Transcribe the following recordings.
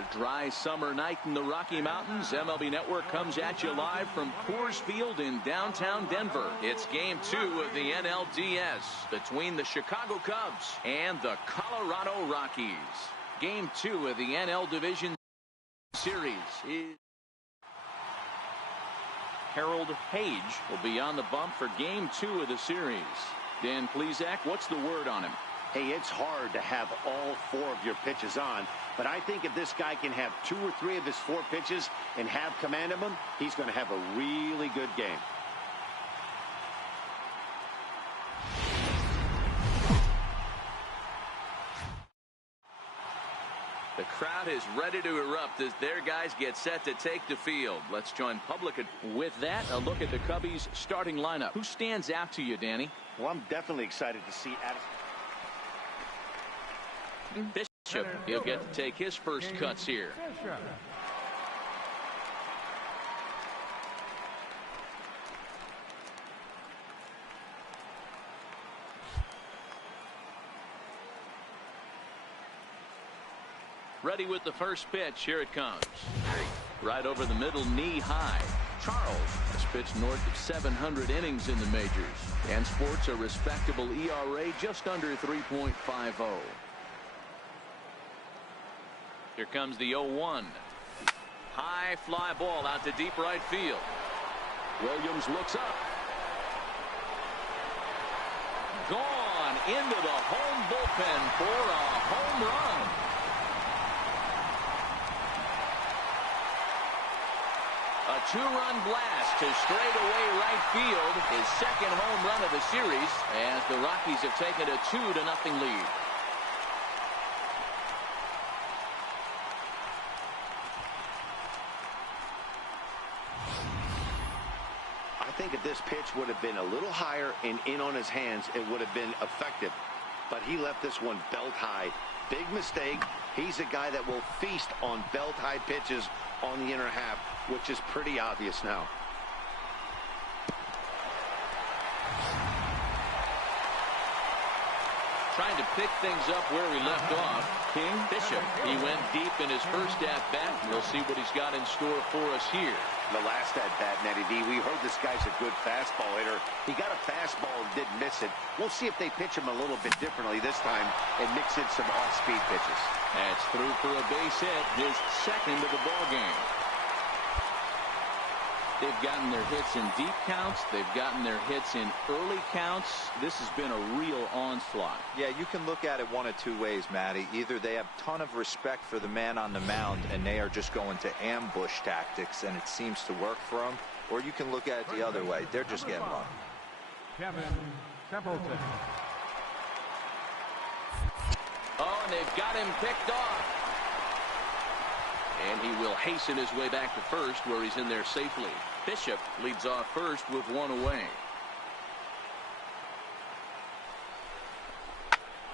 A dry summer night in the Rocky Mountains. MLB Network comes at you live from Coors Field in downtown Denver. It's game 2 of the NLDS between the Chicago Cubs and the Colorado Rockies. Game 2 of the NL Division Series is Harold Page will be on the bump for game 2 of the series. Dan Plesac, what's the word on him? Hey, it's hard to have all 4 of your pitches on, but I think if this guy can have 2 or 3 of his 4 pitches and have command of them, he's going to have a really good game. The crowd is ready to erupt as their guys get set to take the field. Let's join public. With that, a look at the Cubbies starting lineup. Who stands out to you, Danny? Well, I'm definitely excited to see Addison. Bishop, he'll get to take his first cuts here. Ready with the first pitch. Here it comes. Right over the middle, knee high. Charles has pitched north of 700 innings in the majors and sports a respectable ERA just under 3.50. Here comes the 0-1. High fly ball out to deep right field. Williams looks up. Gone into the home bullpen for a home run. A 2-run blast to straightaway right field. His second home run of the series as the Rockies have taken a 2-0 lead. I think if this pitch would have been a little higher and in on his hands, it would have been effective. But he left this one belt high. Big mistake. He's a guy that will feast on belt high pitches on the inner half, which is pretty obvious now. Trying to pick things up where we left off. King Bishop. He went deep in his first at-bat. We'll see what he's got in store for us here. The last at-bat, Nettie D, we heard this guy's a good fastball hitter. He got a fastball and didn't miss it. We'll see if they pitch him a little bit differently this time and mix in some off-speed pitches. That's through for a base hit, his second of the ball game. They've gotten their hits in deep counts. They've gotten their hits in early counts. This has been a real onslaught. Yeah, you can look at it one of 2 ways, Matty. Either they have a ton of respect for the man on the mound and they are just going to ambush tactics and it seems to work for them, or you can look at it the other way. They're just getting lucky. Kevin Templeton. Oh, and they've got him picked off. And he will hasten his way back to first, where he's in there safely. Bishop leads off first with 1 away.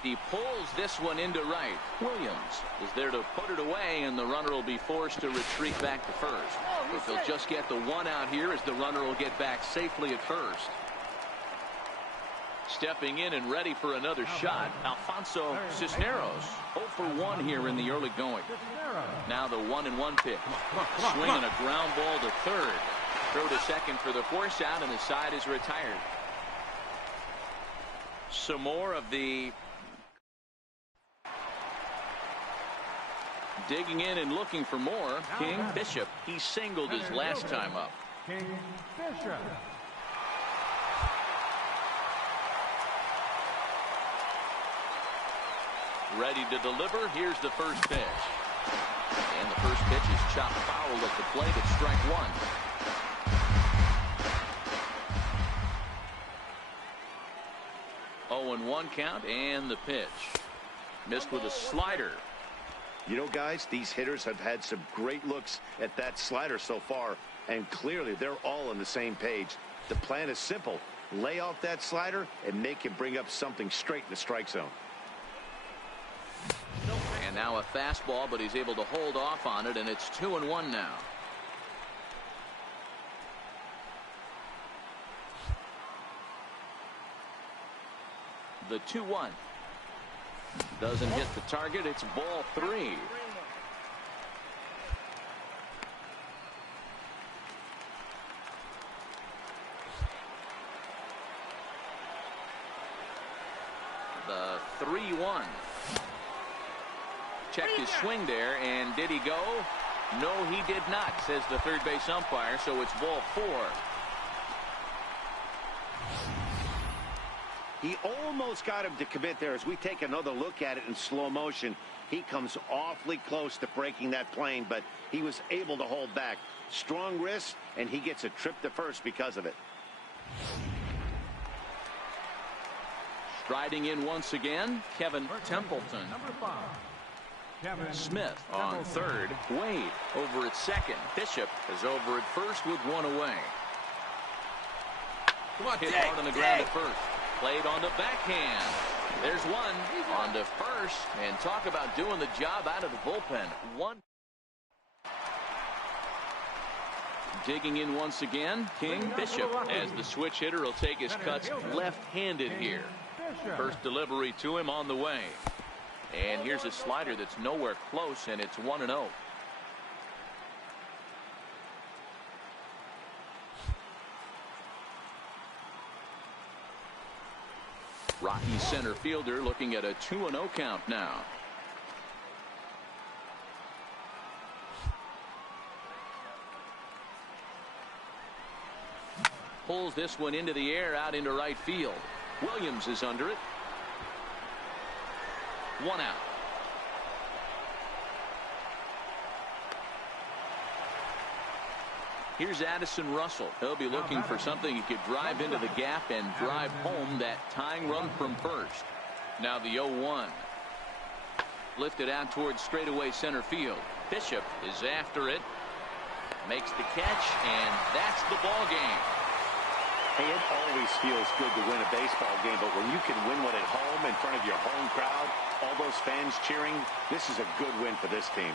He pulls this one into right. Williams is there to put it away, and the runner will be forced to retreat back to first. If they'll just get the 1 out here, as the runner will get back safely at first. Stepping in and ready for another shot, Alfonso Cisneros. 0 for 1 here in the early going. Now the 1-1 pitch. Swinging a ground ball to third. Throw to second for the force out, and the side is retired. Some more of the digging in and looking for more. King Bishop. He singled his last time up. King Bishop. Ready to deliver. Here's the first pitch. And the first pitch is chopped foul at the plate at strike 1. 0-1 count, and the pitch. Missed with a slider. You know, guys, these hitters have had some great looks at that slider so far, and clearly they're all on the same page. The plan is simple. Lay off that slider and make him bring up something straight in the strike zone. And now a fastball, but he's able to hold off on it, and it's 2-1 now. The 2-1 doesn't hit the target. It's ball 3. The 3-1. Checked his swing there, and did he go? No, he did not, says the third base umpire, so it's ball 4. He almost got him to commit there. As we take another look at it in slow motion, he comes awfully close to breaking that plane, but he was able to hold back. Strong wrist, and he gets a trip to first because of it. Striding in once again, Kevin Templeton. Number 5. Kevin Smith on Templeton. third. Wade over at second. Bishop is over at first with one away. Come on, hit hard on the ground at first. Played on the backhand. There's one on to first. And talk about doing the job out of the bullpen. One. Digging in once again, King Bishop, as the switch hitter will take his cuts left-handed here. First delivery to him on the way. And here's a slider that's nowhere close, and it's 1-0. Rocky center fielder looking at a 2-0 count now. Pulls this one into the air out into right field. Williams is under it. 1 out. Here's Addison Russell. He'll be looking for something he could drive into the gap and drive home that tying run from first. Now the 0-1. Lifted out towards straightaway center field. Bishop is after it. Makes the catch, and that's the ball game. Hey, it always feels good to win a baseball game, but when you can win one at home in front of your home crowd, all those fans cheering, this is a good win for this team.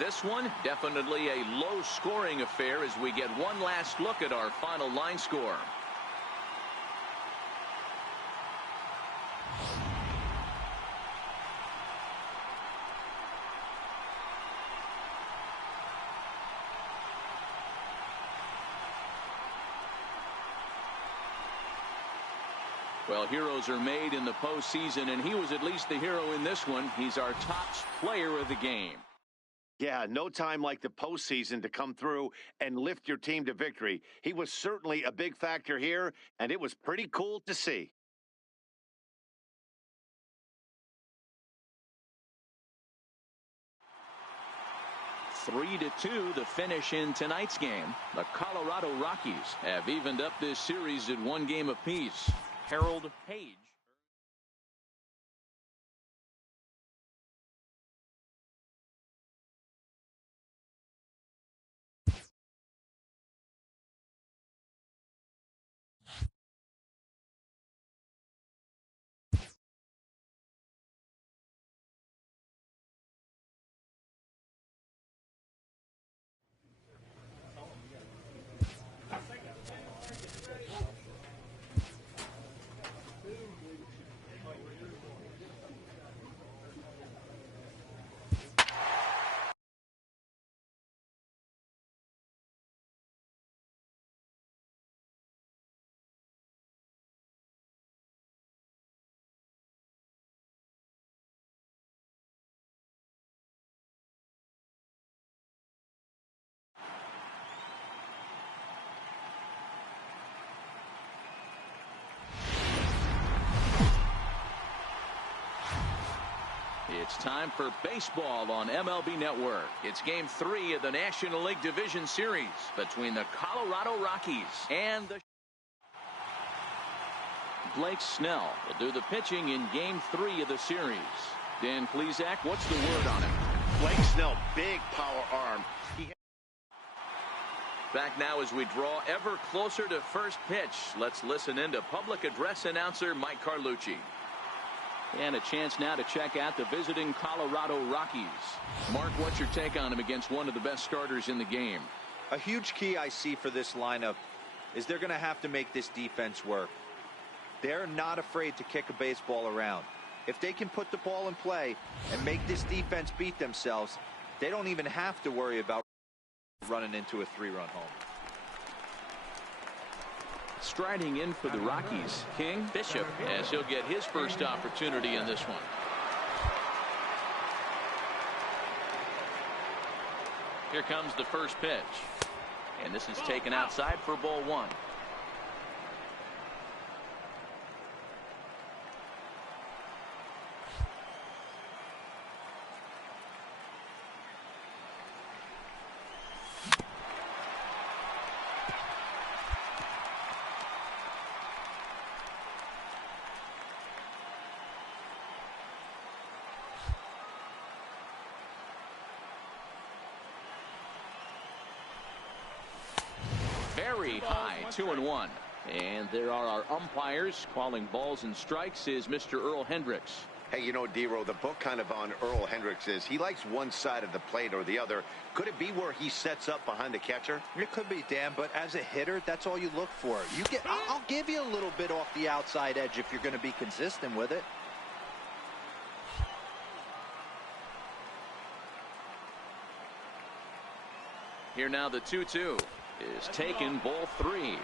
This one definitely a low-scoring affair as we get one last look at our final line score. Well, heroes are made in the postseason, and he was at least the hero in this one. He's our top player of the game. Yeah, no time like the postseason to come through and lift your team to victory. He was certainly a big factor here, and it was pretty cool to see. Three to 2, the finish in tonight's game. The Colorado Rockies have evened up this series at 1 game apiece. Harold Page. It's time for baseball on MLB Network. It's Game 3 of the National League Division Series between the Colorado Rockies and the... Blake Snell will do the pitching in Game 3 of the series. Dan Plesac, what's the word on it? Blake Snell, big power arm. Back now as we draw ever closer to first pitch. Let's listen in to public address announcer Mike Carlucci. And a chance now to check out the visiting Colorado Rockies. Mark, what's your take on him against one of the best starters in the game? A huge key I see for this lineup is they're going to have to make this defense work. They're not afraid to kick a baseball around. If they can put the ball in play and make this defense beat themselves, they don't even have to worry about running into a 3-run home. Striding in for the Rockies, King Bishop, as he'll get his first opportunity in this one. Here comes the first pitch. And this is taken outside for ball 1. Very high, 2-1. And there are our umpires. Calling balls and strikes is Mr. Earl Hendricks. Hey, you know, D-Row, the book kind of on Earl Hendricks is he likes one side of the plate or the other. Could it be where he sets up behind the catcher? It could be, Dan, but as a hitter, that's all you look for. I'll give you a little bit off the outside edge if you're going to be consistent with it. Here now the 2-2 is taken, ball 3.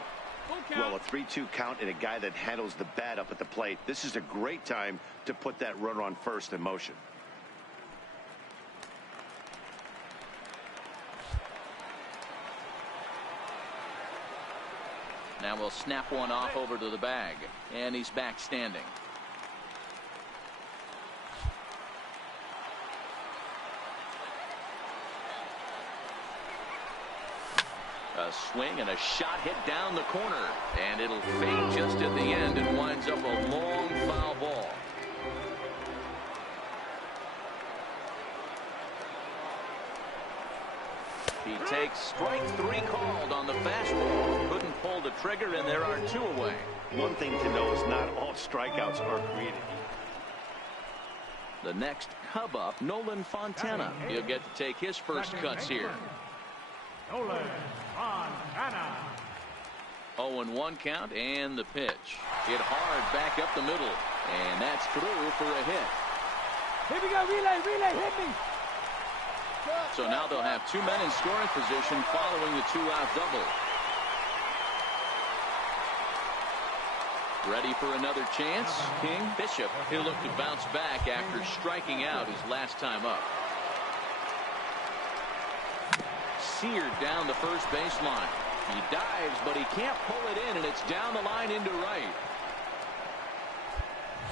Well, a 3-2 count and a guy that handles the bat up at the plate. This is a great time to put that runner on first in motion. Now we'll snap one off over to the bag, and he's back standing. A swing and a shot hit down the corner, and it'll fade just at the end and winds up a long foul ball. He takes strike 3 called on the fastball. Couldn't pull the trigger, and there are 2 away. One thing to know is not all strikeouts are created. The next Cub up, Nolan Fontana. He'll get to take his first cuts here. Nolan Fontana. 0-1 count, and the pitch. Hit hard back up the middle, and that's through for a hit. Here we go, relay, hit me. So now they'll have 2 men in scoring position following the 2-out double. Ready for another chance? King Bishop. He'll look to bounce back after striking out his last time up. Seared down the first baseline. He dives, but he can't pull it in, and it's down the line into right.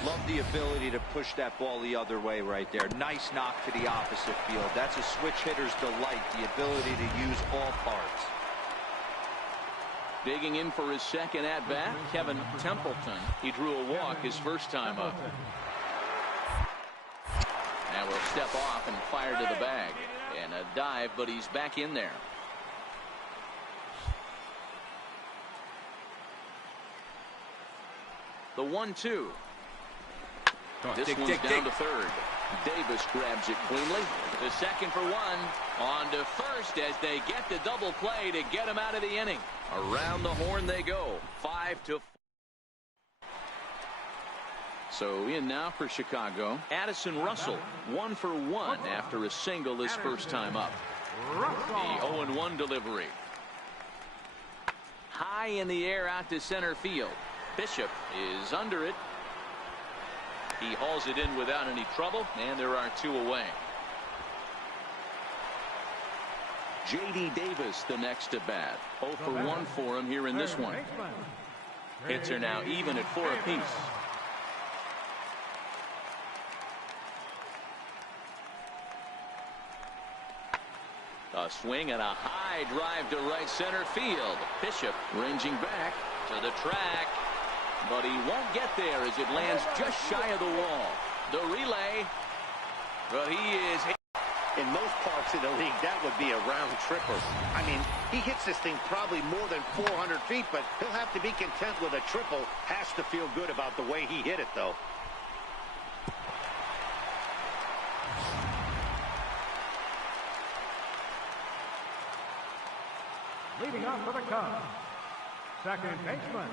Love the ability to push that ball the other way right there. Nice knock to the opposite field. That's a switch hitter's delight, the ability to use all parts. Digging in for his second at-bat, Kevin Templeton. He drew a walk his first time up. Now we'll step off and fire to the bag. And a dive, but he's back in there. The 1-2. This one's down to third. Davis grabs it cleanly. To second for 1. On to first as they get the double play to get him out of the inning. Around the horn they go. 5-4. So in now for Chicago, Addison Russell, 1 for 1 after a single his first time up. The 0-1 delivery. High in the air out to center field. Bishop is under it. He hauls it in without any trouble, and there are 2 away. J.D. Davis the next at bat. 0 for 1 for him here in this one. Hits are now even at 4 apiece. A swing and a high drive to right center field. Bishop ranging back to the track, but he won't get there as it lands just shy of the wall. The relay, but he is. In most parts of the league, that would be a round tripper. I mean, he hits this thing probably more than 400 feet, but he'll have to be content with a triple. Has to feel good about the way he hit it, though. Leading off for the Cubs, second baseman,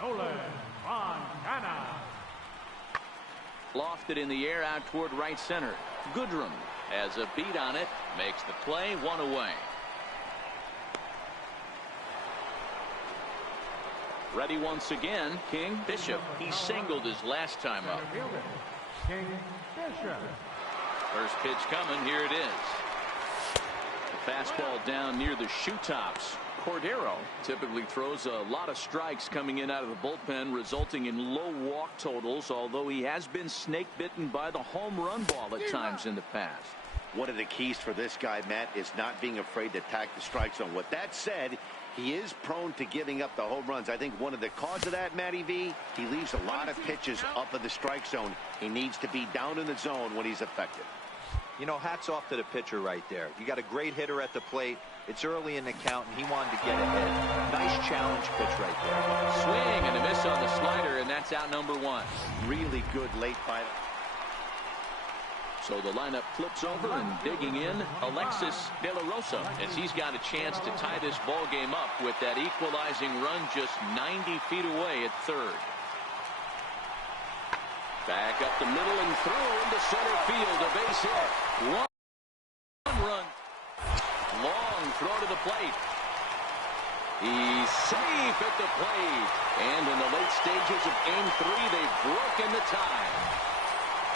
Nolan Fontana. Lofted in the air out toward right center. Goodrum has a beat on it, makes the play, 1 away. Ready once again, King. Bishop, he singled his last time up. King Bishop. First pitch coming. Here it is. The fastball down near the shoe tops. Cordero typically throws a lot of strikes coming in out of the bullpen, resulting in low walk totals, although he has been snake bitten by the home run ball at times in the past. One of the keys for this guy, Matt, is not being afraid to attack the strike zone. With that said, he is prone to giving up the home runs. I think one of the cause of that, Matty V, he leaves a lot of pitches up in the strike zone. He needs to be down in the zone when he's effective. You know, hats off to the pitcher right there. You got a great hitter at the plate. It's early in the count, and he wanted to get ahead. Nice challenge pitch right there. Swing and a miss on the slider, and that's out number one. Really good late bite. So the lineup flips over, and digging in, Alexis De La Rosa, as he's got a chance to tie this ball game up with that equalizing run just 90 feet away at third. Back up the middle and through into center field. A base hit. One run. Long throw to the plate. He's safe at the plate. And in the late stages of Game 3, they've broken the tie.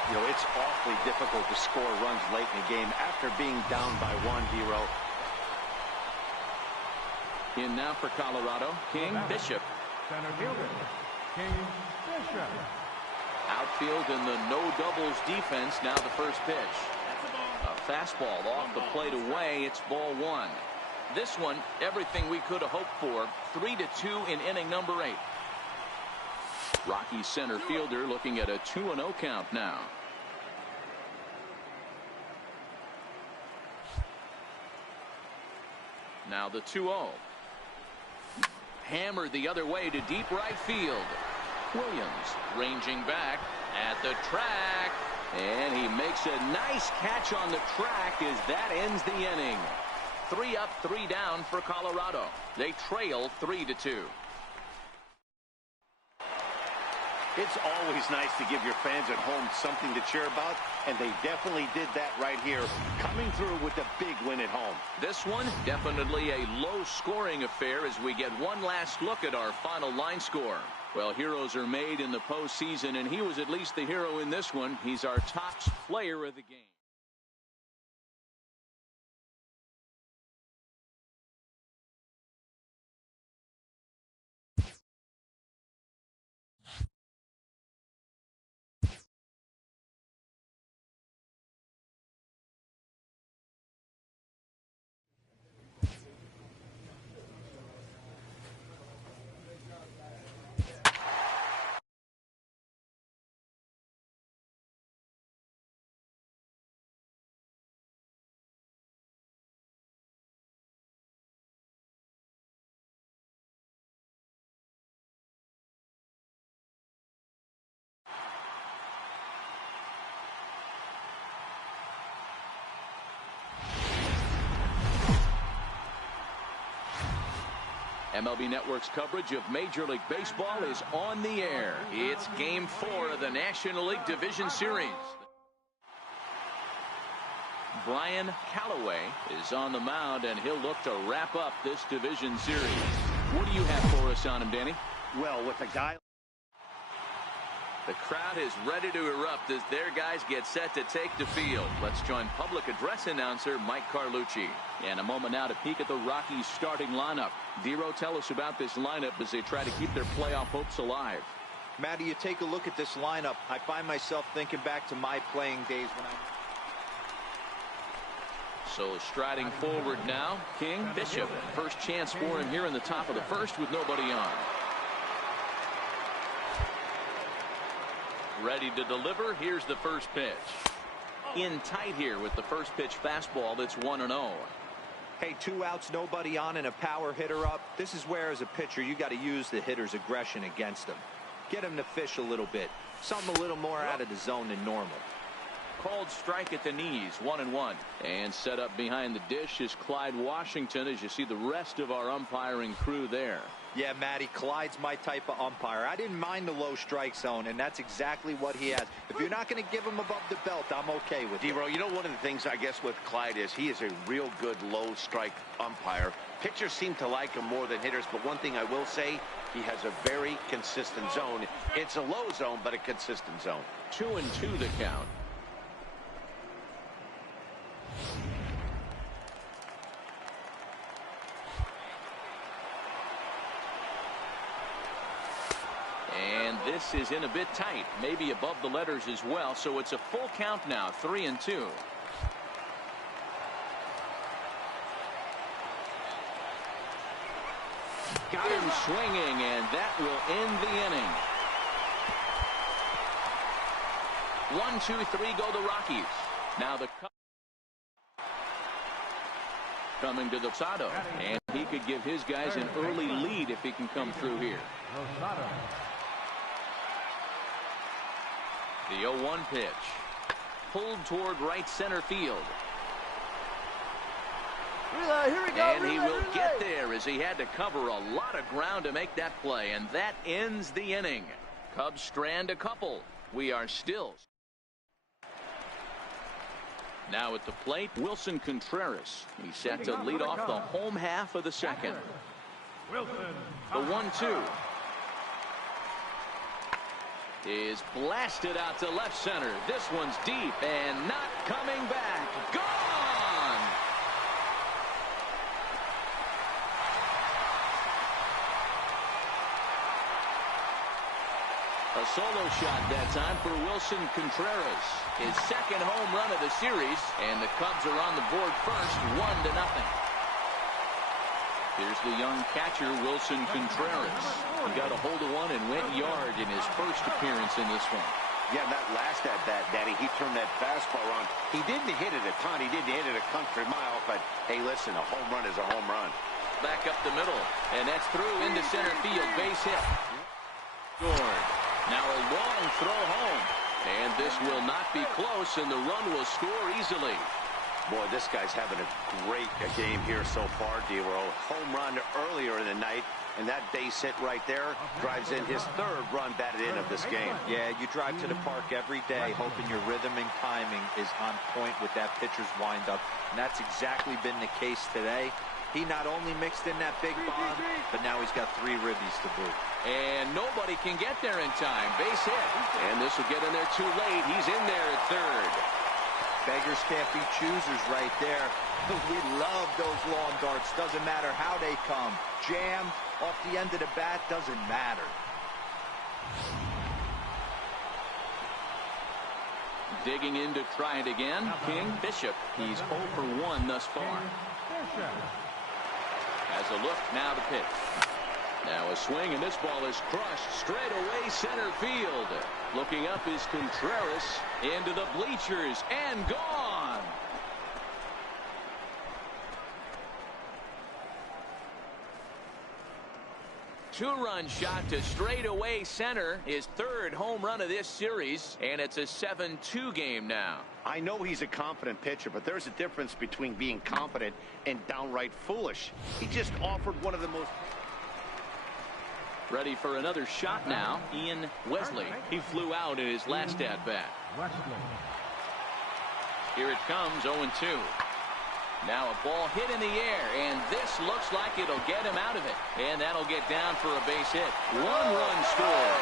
You know, it's awfully difficult to score runs late in the game after being down by one, Hero. In now for Colorado, King Bishop. Center fielder, King Bishop. Outfield in the no doubles defense. Now the first pitch. A fastball off the plate away. It's ball one. This one, everything we could have hoped for. 3-2 in inning number 8. Rocky center fielder looking at a 2-0 count now. Now the 2-0. Hammered the other way to deep right field. Williams ranging back at the track. And he makes a nice catch on the track as that ends the inning. 3 up, 3 down for Colorado. They trail 3-2. It's always nice to give your fans at home something to cheer about, and they definitely did that right here, coming through with a big win at home. This one, definitely a low-scoring affair as we get one last look at our final line score. Well, heroes are made in the postseason, and he was at least the hero in this one. He's our top player of the game. MLB Network's coverage of Major League Baseball is on the air. It's Game 4 of the National League Division Series. Brian Callaway is on the mound, and he'll look to wrap up this division series. What do you have for us on him, Danny? Well, with a guy... The crowd is ready to erupt as their guys get set to take the field. Let's join public address announcer Mike Carlucci. And a moment now to peek at the Rockies starting lineup. Dero, tell us about this lineup as they try to keep their playoff hopes alive. Matty, you take a look at this lineup. I find myself thinking back to my playing days when I... So striding forward now, King Bishop. First chance for him here in the top of the first with nobody on. Ready to deliver. Here's the first pitch. In tight here with the first pitch fastball. That's 1-0. Hey, 2 outs, nobody on, and a power hitter up. This is where, as a pitcher, you got to use the hitter's aggression against him. Get him to fish a little bit. Something a little more out of the zone than normal. called strike at the knees. 1-1. And set up behind the dish is Clyde Washington, as you see the rest of our umpiring crew there. Yeah, Matty, Clyde's my type of umpire. I didn't mind the low strike zone, and that's exactly what he has. If you're not going to give him above the belt, I'm okay with it. D-Row, you know, one of the things I guess with Clyde is he is a real good low strike umpire. Pitchers seem to like him more than hitters, but one thing I will say, he has a very consistent zone. It's a low zone, but a consistent zone. 2-2 the count. And this is in a bit tight, maybe above the letters as well, so it's a full count now, 3-2. Got him swinging, and that will end the inning. 1-2-3 go the Rockies. Now the Cubs coming to the Sado, and he could give his guys an early lead if he can come through here. The 0-1 pitch. Pulled toward right center field. Here we go. And he will get there as he had to cover a lot of ground to make that play. And that ends the inning. Cubs strand a couple. We are still. Now at the plate, Wilson Contreras. He's set to lead off the home half of the second. The 1-2 is blasted out to left center. This one's deep and not coming back. Gone! A solo shot that time for Wilson Contreras. His second home run of the series, and the Cubs are on the board first, 1-0. Here's the young catcher, Wilson Contreras. He got a hold of one and went yard in his first appearance in this one. Yeah, that last at bat, Daddy, he turned that fastball on. He didn't hit it a ton. He didn't hit it a country mile, but hey, listen, a home run is a home run. Back up the middle, and that's through into center field. Base hit. Scored. Now a long throw home, and this will not be close, and the run will score easily. Boy, this guy's having a great game here so far, D-Row. Home run earlier in the night, and that base hit right there drives in his third run batted in of this game. Yeah, you drive to the park every day hoping your rhythm and timing is on point with that pitcher's windup, and that's exactly been the case today. He not only mixed in that big bomb, but now he's got 3 ribbies to boot. And nobody can get there in time. Base hit. And this will get in there too late. He's in there at third. Beggars can't be choosers right there. We love those long darts. Doesn't matter how they come. Jammed off the end of the bat, doesn't matter. Digging in to try it again. King Bishop. He's 0 for 1 thus far. Has a look, now to pitch. Now a swing, and this ball is crushed straight away center field. Looking up is Contreras into the bleachers and gone. Two-run shot to straightaway center, his third home run of this series, and it's a 7-2 game now. I know he's a confident pitcher, but there's a difference between being confident and downright foolish. He just offered one of the most... Ready for another shot now, Ian Wesley. He flew out in his last at-bat. Here it comes, 0-2. Now a ball hit in the air, and this looks like it'll get him out of it. And that'll get down for a base hit. 1 run score.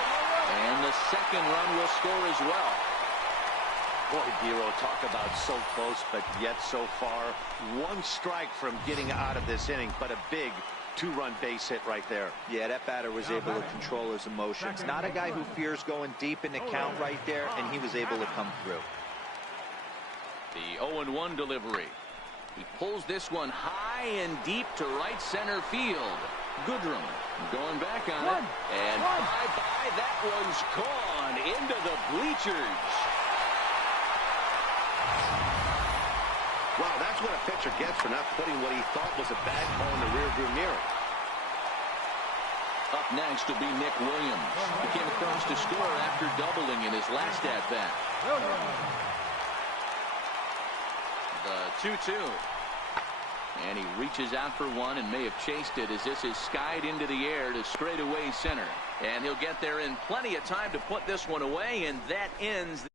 And the second run will score as well. Boy, D-Row, talk about so close, but yet so far. 1 strike from getting out of this inning, but a big 2-run base hit right there. Yeah, that batter was able to control his emotions. Not a guy who fears going deep in the count right there, and he was able to come through. The 0-1 delivery. He pulls this one high and deep to right center field. Goodrum going back on it. And bye-bye, that one's gone into the bleachers. Wow, that's what a pitcher gets for not putting what he thought was a bad ball in the rearview mirror. Up next will be Nick Williams. He came across to score after doubling in his last at-bat. The 2-2. And he reaches out for one and may have chased it as this is skied into the air to straightaway center. And he'll get there in plenty of time to put this one away, and that ends